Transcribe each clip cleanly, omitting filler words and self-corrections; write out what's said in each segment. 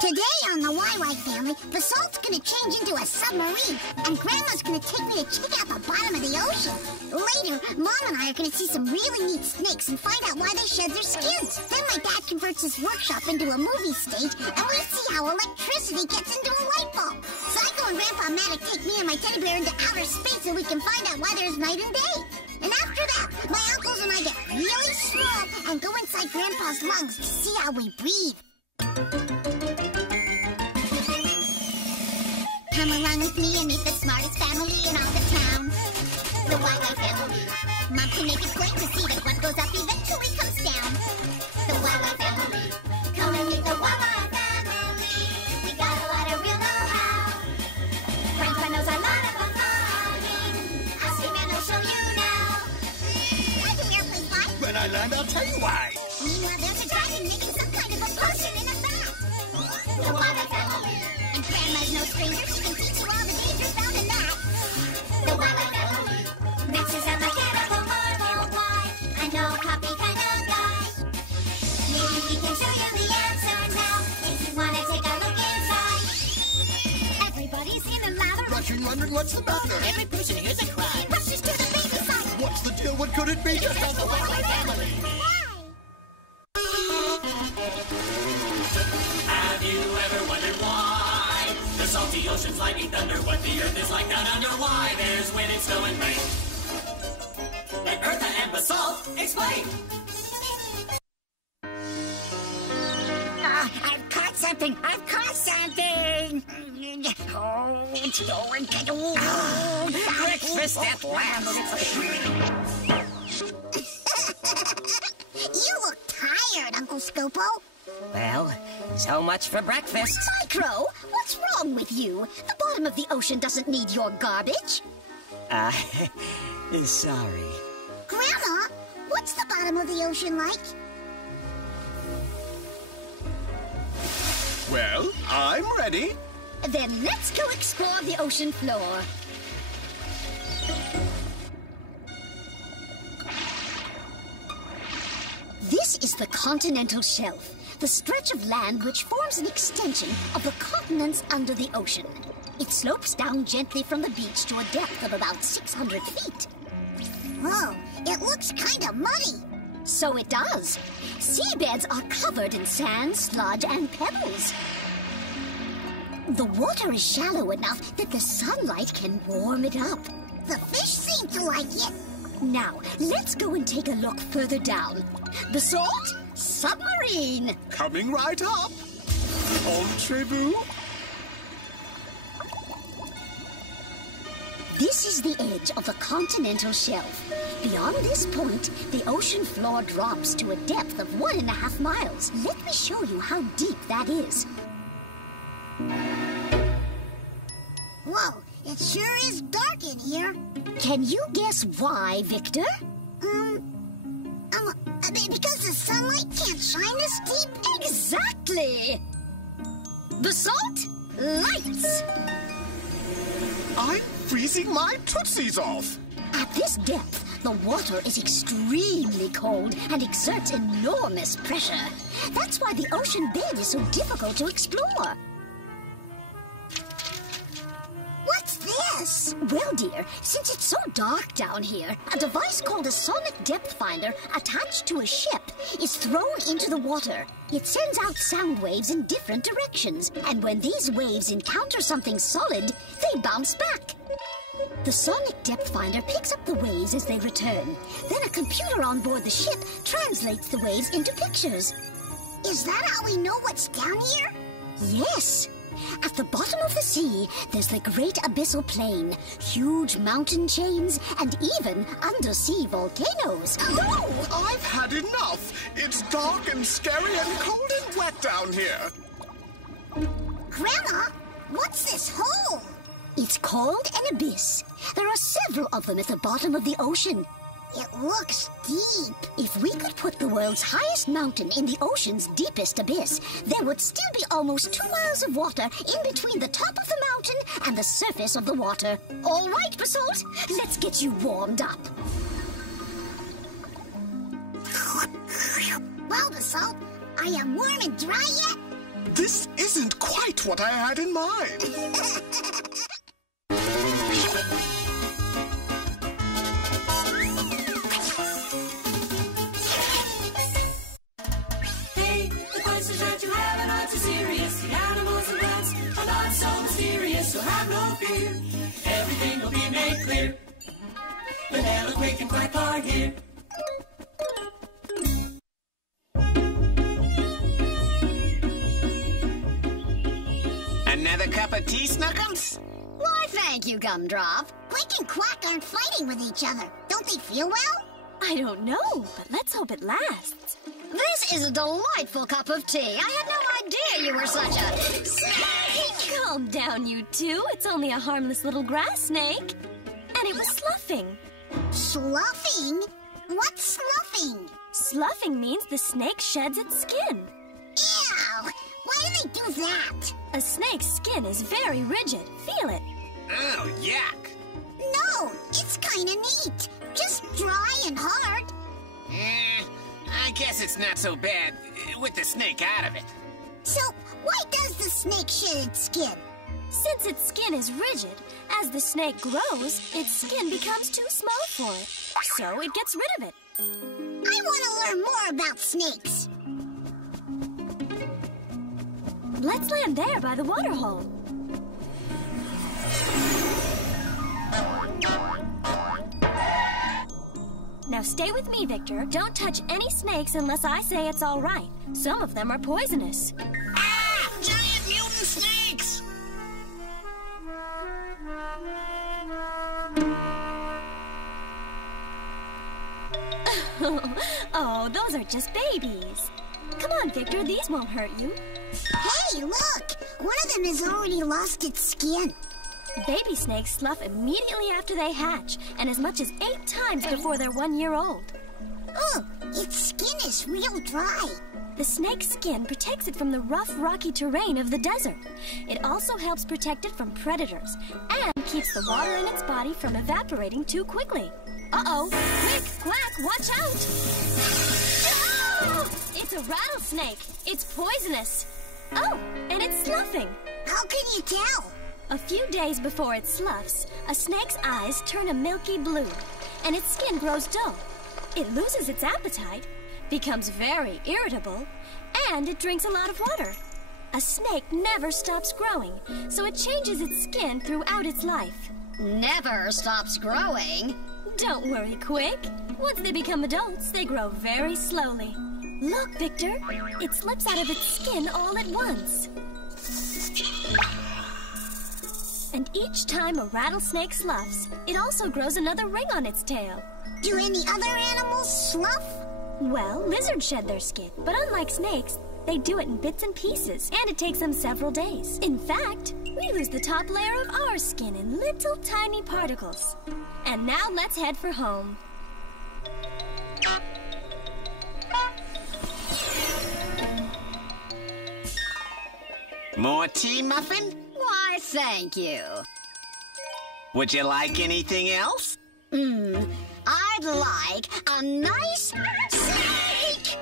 Today on the YY family, Basalt's gonna change into a submarine, and Grandma's gonna take me to check out the bottom of the ocean. Later, Mom and I are gonna see some really neat snakes and find out why they shed their skins. Then my dad converts his workshop into a movie stage, and we see how electricity gets into a light bulb. Psycho and Grandpa Maddox take me and my teddy bear into outer space so we can find out why there's night and day. And after that, my uncles and I get really small and go inside Grandpa's lungs to see how we breathe. Come along with me and meet the smartest family in all the town. The YY family. Mom can make it plain to see that what goes up eventually comes down. The YY family. Come and meet the YY family. We got a lot of real know-how. Grandpa knows a lot about farming. Ask him and he'll show you now. Why do airplanes fly? When I land, I'll tell you why. Meanwhile, there's a dragon making some kind of a potion in a vat. The YY family. And Grandma's no stranger. She can teach you all the dangers found in that. The YY family. Max is a mechanical marvel. Why? I know a copy kind of guy. Maybe he can show you the answer now. If you want to take a look inside. Everybody's in a lather. Rushing, wondering what's the matter. Every person hears a cry. Rushes to the baby side. What's the deal? What could it be? Just like the YY family. Have you ever wondered why the salty ocean's lightning thunder? What the earth is like down under? Why there's wind and snow and rain? Let Eartha and Basalt explain. I've caught something! I've caught something! Oh, it's going to... Breakfast at last. You look tired, Uncle Scopo. Well, so much for breakfast. Micro, what's wrong with you? The bottom of the ocean doesn't need your garbage. Sorry. Grandma, what's the bottom of the ocean like? Well, I'm ready. Then let's go explore the ocean floor. This is the continental shelf, the stretch of land which forms an extension of the continents under the ocean. It slopes down gently from the beach to a depth of about 600 feet. Whoa, it looks kind of muddy. So it does. Seabeds are covered in sand, sludge, and pebbles. The water is shallow enough that the sunlight can warm it up. The fish seem to like it. Now, let's go and take a look further down. Basalt, submarine. Coming right up. Entrez-vous? This is the edge of the continental shelf. Beyond this point, the ocean floor drops to a depth of 1.5 miles. Let me show you how deep that is. Whoa, it sure is dark in here. Can you guess why, Victor? Because the sunlight can't shine this deep? Exactly! Basalt, lights! I'm freezing my tootsies off. At this depth, the water is extremely cold and exerts enormous pressure. That's why the ocean bed is so difficult to explore. What's this? Well, dear, since it's so dark down here, a device called a sonic depth finder attached to a ship is thrown into the water. It sends out sound waves in different directions, and when these waves encounter something solid, they bounce back. The sonic depth finder picks up the waves as they return. Then a computer on board the ship translates the waves into pictures. Is that how we know what's down here? Yes. At the bottom of the sea, there's the Great Abyssal Plain, huge mountain chains, and even undersea volcanoes. No! I've had enough. It's dark and scary and cold and wet down here. Grandma, what's this hole? It's called an abyss. There are several of them at the bottom of the ocean. It looks deep. If we could put the world's highest mountain in the ocean's deepest abyss, there would still be almost 2 miles of water in between the top of the mountain and the surface of the water. All right, Basalt, let's get you warmed up. Well, Basalt, are you warm and dry yet? This isn't quite what I had in mind. Hey, the questions that you have are not too serious. The animals and plants are not so mysterious, so have no fear. Everything will be made clear. Vanilla, Quick, and Quack are here. Another cup of tea, Snuggums? Why, thank you, Gumdrop. Quick and Quack aren't fighting with each other. Don't they feel well? I don't know, but let's hope it lasts. This is a delightful cup of tea. I had no idea you were such a snake. Calm down, you two. It's only a harmless little grass snake. And it was sloughing. Sloughing? What's sloughing? Sloughing means the snake sheds its skin. Ew! Why do they do that? A snake's skin is very rigid. Feel it. Oh, yuck. No, it's kinda neat. Just dry and hard. I guess it's not so bad with the snake out of it. So, why does the snake shed its skin? Since its skin is rigid, as the snake grows, its skin becomes too small for it. So it gets rid of it. I want to learn more about snakes. Let's land there by the water hole. Now stay with me, Victor. Don't touch any snakes unless I say it's all right. Some of them are poisonous. Ah! Giant mutant snakes! Oh, those are just babies. Come on, Victor, these won't hurt you. Hey, look! One of them has already lost its skin. Baby snakes slough immediately after they hatch, and as much as 8 times before they're 1 year old. Oh, its skin is real dry. The snake's skin protects it from the rough, rocky terrain of the desert. It also helps protect it from predators, and keeps the water in its body from evaporating too quickly. Uh-oh! Quick, Quack, watch out! Ah! It's a rattlesnake. It's poisonous. Oh, and it's sloughing. How can you tell? A few days before it sloughs, a snake's eyes turn a milky blue, and its skin grows dull. It loses its appetite, becomes very irritable, and it drinks a lot of water. A snake never stops growing, so it changes its skin throughout its life. Never stops growing. Don't worry, Quick. Once they become adults, they grow very slowly. Look, Victor, it slips out of its skin all at once. And each time a rattlesnake sloughs, it also grows another ring on its tail. Do any other animals slough? Well, lizards shed their skin, but unlike snakes, they do it in bits and pieces, and it takes them several days. In fact, we lose the top layer of our skin in little tiny particles. And now let's head for home. More tea, Muffin? Why, thank you. Would you like anything else? I'd like a nice snake!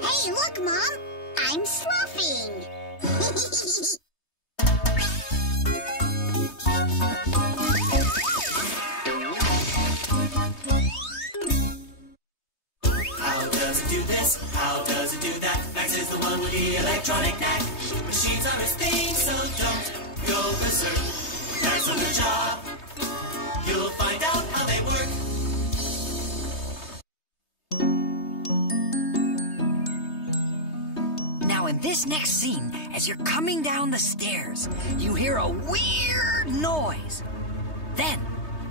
Hey, look, Mom. I'm sloughing. How does it do this? How does it do that? Max is the one with the electronic knack. Machines are his thing, so don't go berserk. That's on the job. You'll find out how they work. Now in this next scene, as you're coming down the stairs, you hear a weird noise. Then,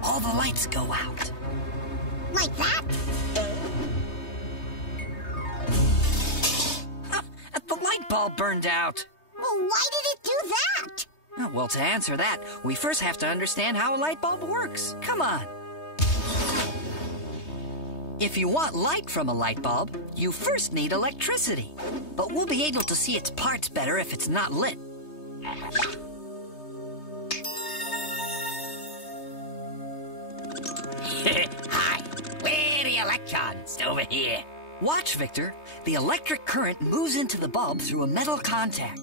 all the lights go out. Like that? The light bulb burned out. Well, why did it do that? Well, to answer that, we first have to understand how a light bulb works. Come on. If you want light from a light bulb, you first need electricity. But we'll be able to see its parts better if it's not lit. Hi, where are the electrons? Over here. Watch, Victor. The electric current moves into the bulb through a metal contact.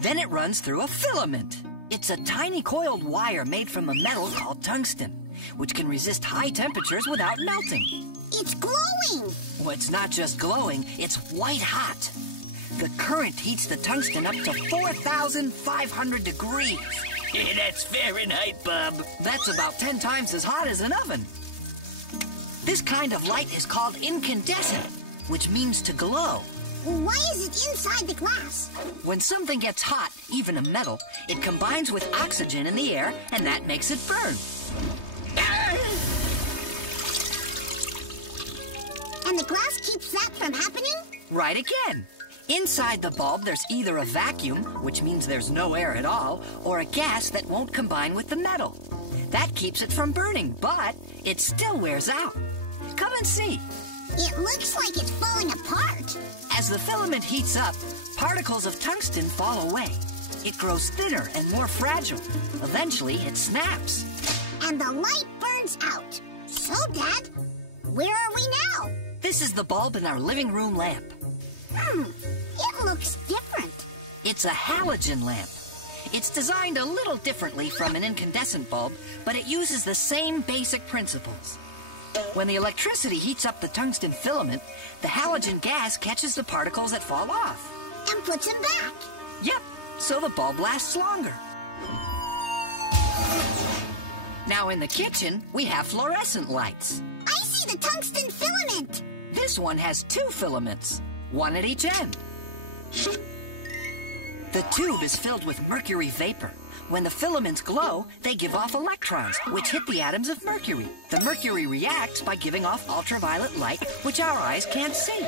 Then it runs through a filament. It's a tiny coiled wire made from a metal called tungsten, which can resist high temperatures without melting. It's glowing! Well, it's not just glowing, it's white hot. The current heats the tungsten up to 4,500 degrees. That's Fahrenheit, Bob. That's about 10 times as hot as an oven. This kind of light is called incandescent, which means to glow. Why is it inside the glass? When something gets hot, even a metal, it combines with oxygen in the air, and that makes it burn. And the glass keeps that from happening? Right again. Inside the bulb, there's either a vacuum, which means there's no air at all, or a gas that won't combine with the metal. That keeps it from burning, but it still wears out. Come and see. It looks like it's falling apart. As the filament heats up, particles of tungsten fall away. It grows thinner and more fragile. Eventually, it snaps. And the light burns out. So, Dad, where are we now? This is the bulb in our living room lamp. It looks different. It's a halogen lamp. It's designed a little differently from an incandescent bulb, but it uses the same basic principles. When the electricity heats up the tungsten filament, the halogen gas catches the particles that fall off. And puts them back. Yep, so the bulb lasts longer. Now in the kitchen, we have fluorescent lights. I see the tungsten filament. This one has 2 filaments, one at each end. The tube is filled with mercury vapor. When the filaments glow, they give off electrons, which hit the atoms of mercury. The mercury reacts by giving off ultraviolet light, which our eyes can't see.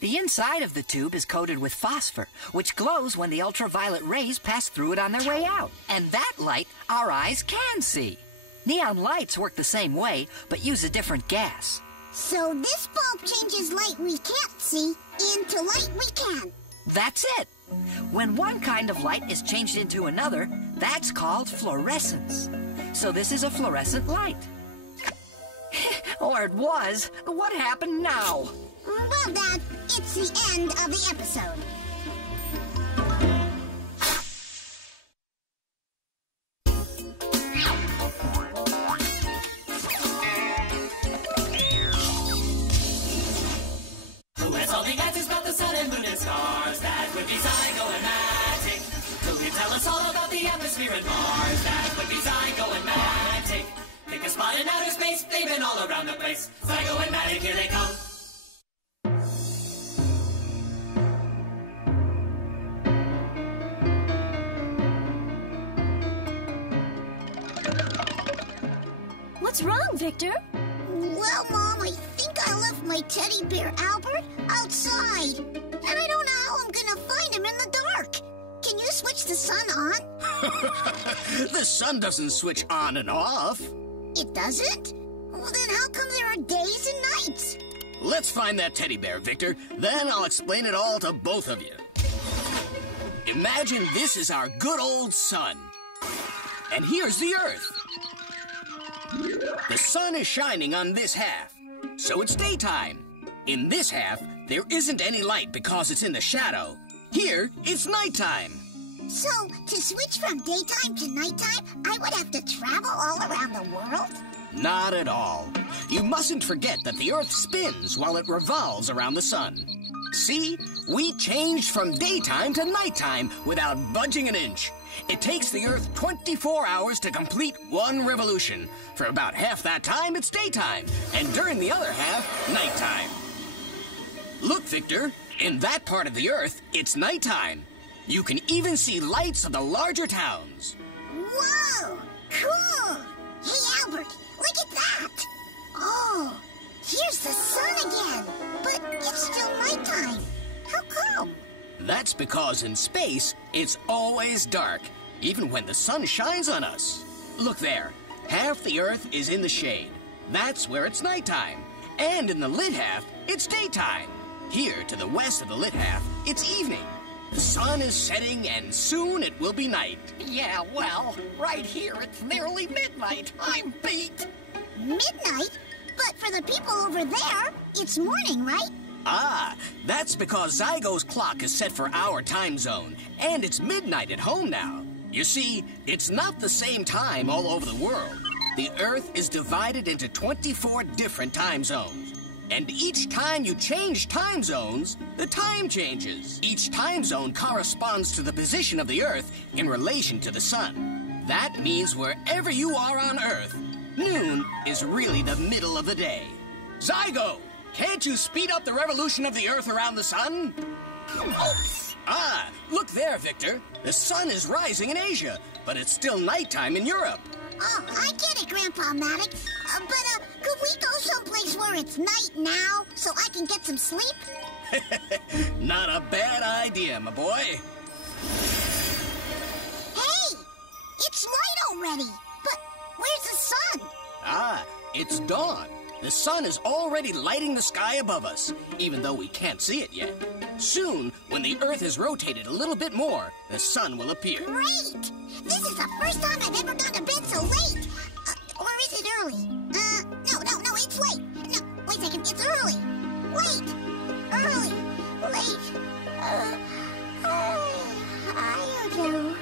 The inside of the tube is coated with phosphor, which glows when the ultraviolet rays pass through it on their way out. And that light, our eyes can see. Neon lights work the same way, but use a different gas. So this bulb changes light we can't see into light we can. That's it. When one kind of light is changed into another, that's called fluorescence. So this is a fluorescent light. Or it was. What happened now? Well, Dad, it's the end of the episode. Who has all the answers about the sun and moon and stars? That would be Zygo and Magic. Who can tell us all about the atmosphere and Mars? That would be Zygo and Magic. Pick a spot in outer space, they've been all around the place. Zygo and Magic, here they come. What's wrong, Victor? Well, Mom, I think I left my teddy bear Albert outside. And I don't know how I'm gonna find him in the dark. Can you switch the sun on? The sun doesn't switch on and off. It doesn't? Well, then how come there are days and nights? Let's find that teddy bear, Victor. Then I'll explain it all to both of you. Imagine this is our good old sun. And here's the Earth. The sun is shining on this half, so it's daytime. In this half, there isn't any light because it's in the shadow. Here, it's nighttime. So, to switch from daytime to nighttime, I would have to travel all around the world? Not at all. You mustn't forget that the Earth spins while it revolves around the sun. See, we changed from daytime to nighttime without budging an inch. It takes the Earth 24 hours to complete one revolution. For about half that time, it's daytime, and during the other half, nighttime. Look, Victor, in that part of the Earth, it's nighttime. You can even see lights of the larger towns. Whoa! Cool! Hey, Albert, look at that! Oh, here's the sun again, but it's still nighttime. How come? That's because in space, it's always dark, even when the sun shines on us. Look there, half the Earth is in the shade. That's where it's nighttime. And in the lit half, it's daytime. Here, to the west of the lit half, it's evening. The sun is setting, and soon it will be night. Yeah, well, right here it's nearly midnight. I'm beat. Midnight? But for the people over there, it's morning, right? Ah, that's because Zygo's clock is set for our time zone, and it's midnight at home now. You see, it's not the same time all over the world. The Earth is divided into 24 different time zones. And each time you change time zones, the time changes. Each time zone corresponds to the position of the Earth in relation to the sun. That means wherever you are on Earth, noon is really the middle of the day. Zygo! Can't you speed up the revolution of the Earth around the sun? Ah, look there, Victor. The sun is rising in Asia, but it's still nighttime in Europe. Oh, I get it, Grandpa Matic. Could we go someplace where it's night now so I can get some sleep? Not a bad idea, my boy. Hey! It's light already! But where's the sun? Ah, it's dawn. The sun is already lighting the sky above us, even though we can't see it yet. Soon, when the Earth is rotated a little bit more, the sun will appear. Great! This is the first time I've ever gone to bed so late. Or is it early? No, it's late. No, wait a second, it's early. Late. Early. Late. I don't know.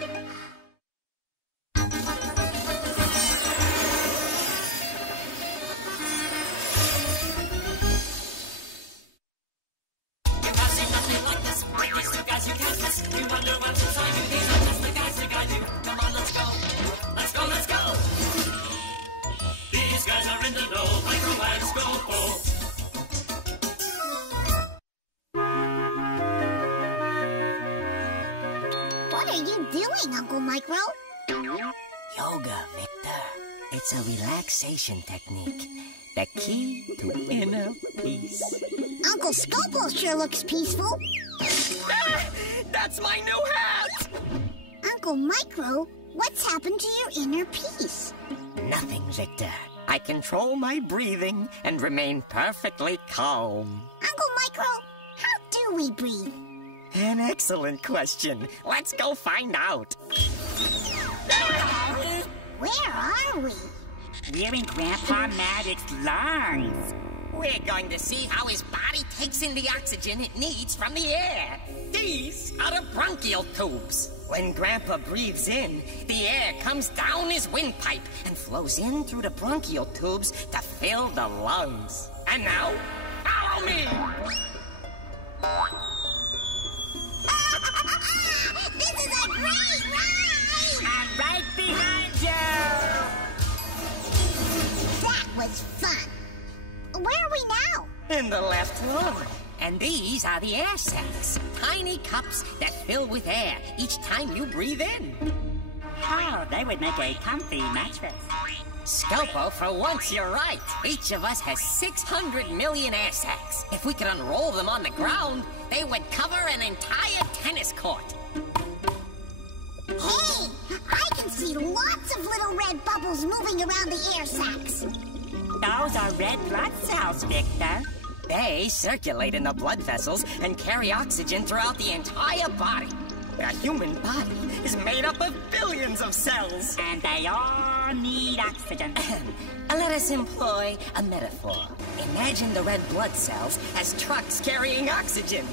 What are you doing, Uncle Micro? Yoga, Victor. It's a relaxation technique. The key to inner peace. Uncle Scopo sure looks peaceful. That's my new hat! Uncle Micro, what's happened to your inner peace? Nothing, Victor. I control my breathing and remain perfectly calm. Uncle Micro, how do we breathe? An excellent question. Let's go find out. Where are we? We're in Grandpa Matic's lungs. We're going to see how his body takes in the oxygen it needs from the air. These are the bronchial tubes. When Grandpa breathes in, the air comes down his windpipe and flows in through the bronchial tubes to fill the lungs. And now, follow me! This is a great ride! I'm right behind you! That was fun. Where are we now? In the left lung. And these are the air sacs, tiny cups that fill with air each time you breathe in. Oh, they would make a comfy mattress. Scopo, for once you're right. Each of us has 600 million air sacs. If we could unroll them on the ground, they would cover an entire tennis court. Hey, I can see lots of little red bubbles moving around the air sacs. Those are red blood cells, Victor. They circulate in the blood vessels and carry oxygen throughout the entire body. A human body is made up of billions of cells. And they all need oxygen. Let us employ a metaphor. Imagine the red blood cells as trucks carrying oxygen.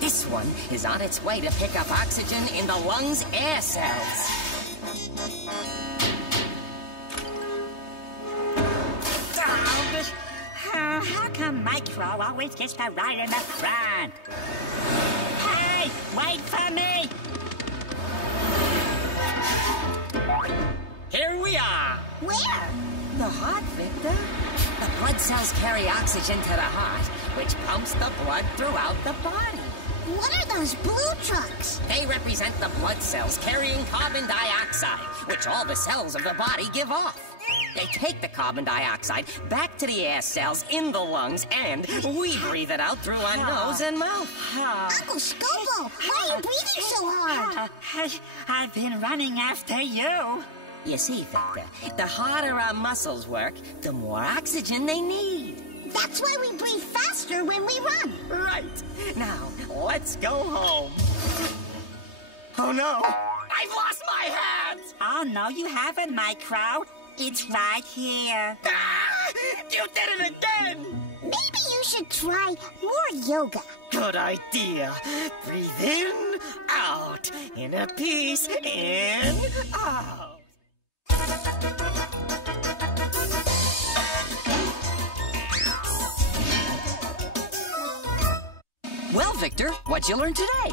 This one is on its way to pick up oxygen in the lungs' air cells. How come Micro always gets to ride in the front? Hey, wait for me! Here we are. Where? The heart, Victor. The blood cells carry oxygen to the heart, which pumps the blood throughout the body. What are those blue trucks? They represent the blood cells carrying carbon dioxide, which all the cells of the body give off. They take the carbon dioxide back to the air cells in the lungs, and we breathe it out through our nose and mouth. Uncle Scopo, why are you breathing so hard? I've been running after you. You see, Victor, the harder our muscles work, the more oxygen they need. That's why we breathe faster when we run. Right. Now, let's go home. Oh, no. I've lost my hat! Oh, no, you haven't, Micro. It's right here. Ah! You did it again! maybe you should try more yoga. Good idea. Breathe in, out. Inner peace, in, out. Well, Victor, what'd you learn today?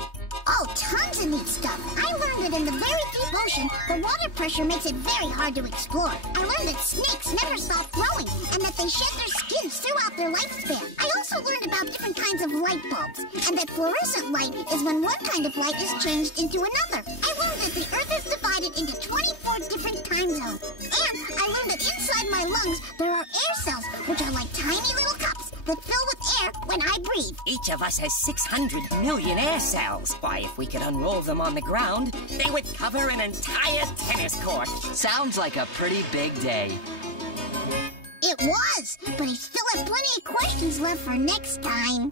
Oh, tons of neat stuff. I learned that in the very deep ocean, the water pressure makes it very hard to explore. I learned that snakes never stop growing and that they shed their skins throughout their lifespan. I also learned about different kinds of light bulbs and that fluorescent light is when one kind of light is changed into another. I learned that the Earth is divided into 24 different time zones. And I learned that inside my lungs, there are air cells, which are like tiny little cups that fill with air when I breathe. Each of us has 600 million air cells. Why, if we could unroll them on the ground, they would cover an entire tennis court. Sounds like a pretty big day. It was, but I still have plenty of questions left for next time.